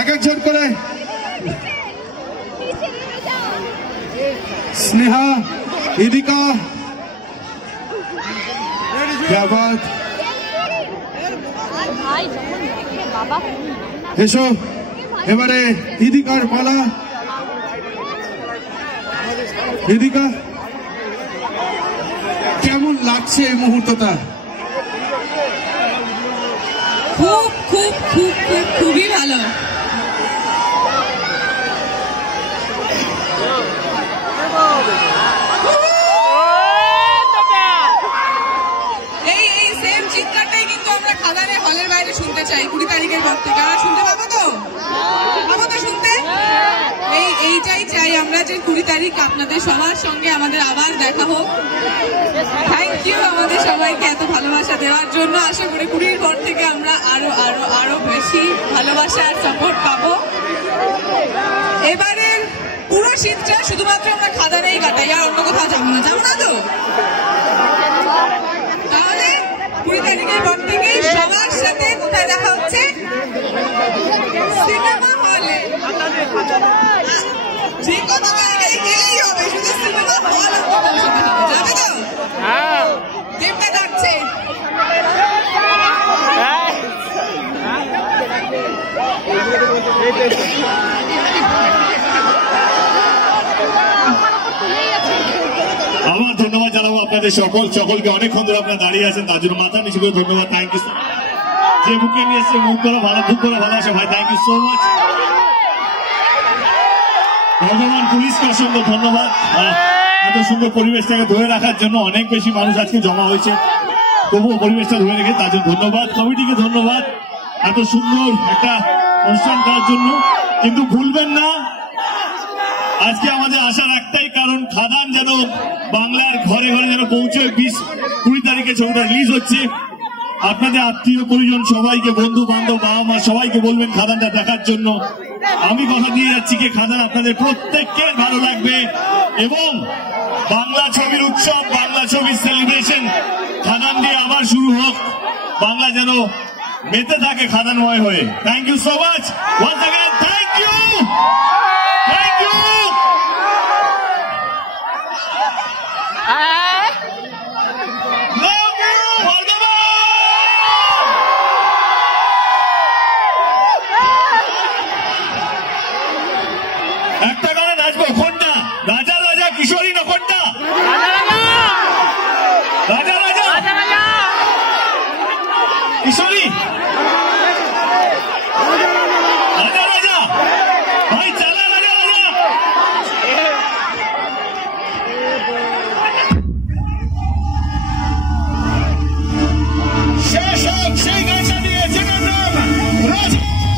এক একজন করে স্নেহা, ইদিকা, এসো। এবারে ইদিকার পালা। ইদিকা, কেমন লাগছে এই মুহূর্তটা? খুব খুব খুব খুব খুবই ভালো। এই সেম চিৎকারটাই কিন্তু আমরা খাদানে হলের বাইরে শুনতে চাই 20 তারিখের পর থেকে। আমরা শুনতে পাবো তো? পাবো তো শুনতে? এইটাই চাই আমরা যে 20 তারিখ আপনাদের সবার সঙ্গে আমাদের আবার দেখা হোক। থ্যাংক ইউ আমাদের সবাইকে এত ভালোবাসা দেওয়ার জন্য। আশা করি 20 পর থেকে আমরা আরো আরো আরো বেশি ভালোবাসা আর সাপোর্ট পাবো। এবারের পুরো শীতটা শুধুমাত্র আমরা খাদানেই কাটাই, আর অন্য কোথাও যাবো না। যাবো না তো? তাহলে 20 তারিখের পর থেকে সবার সাথে কোথায় দেখা হচ্ছে? সিনেমা হলে। যে কোনো জায়গায় গেলেই হবে, শুধু সিনেমা হল পৌঁছতে হবে। যাবে তো? দেবটা ডাকছে। আমার ধন্যবাদ জানাবো আপনাদের সকলকে। অনেকক্ষণ ধরে আপনারা দাঁড়িয়ে আছেন, তার জন্য মাথা নিচু করে ধন্যবাদ। Thank you. যে বুকে নিয়ে এসছে মুখ করা ভালো, বুক করা ভালোবাসা ভাই, thank you so much. Bardhaman পুলিশকে অসংখ্য ধন্যবাদ এত সুন্দর পরিবেশটাকে ধরে রাখার জন্য। অনেক বেশি মানুষ আজকে জমা হয়েছে, তবুও পরিবেশটা ধরে রেখে তার জন্য ধন্যবাদ। কমিটিকে ধন্যবাদ এত সুন্দর একটা অনুষ্ঠান করার জন্য। কিন্তু ভুলবেন না, আজকে আমাদের আসার একটাই কারণ, খাদান যেন বাংলার ঘরে ঘরে যেন পৌঁছে। 20 তারিখে ছবিটা রিলিজ হচ্ছে। আপনাদের আত্মীয় পরিজন সবাইকে, বন্ধু বান্ধব, বাবা মা সবাইকে বলবেন খাদানটা দেখার জন্য। আমি কথা দিয়ে যাচ্ছি কি খাদান আপনাদের প্রত্যেককে ভালো লাগবে। এবং বাংলা ছবির উৎসব, বাংলা ছবির সেলিব্রেশন খাদান দিয়ে আবার শুরু হোক। বাংলা যেন মেতে থাকে খাদানময় হয়ে। Thank you so much once again. Thank you, thank you. একটা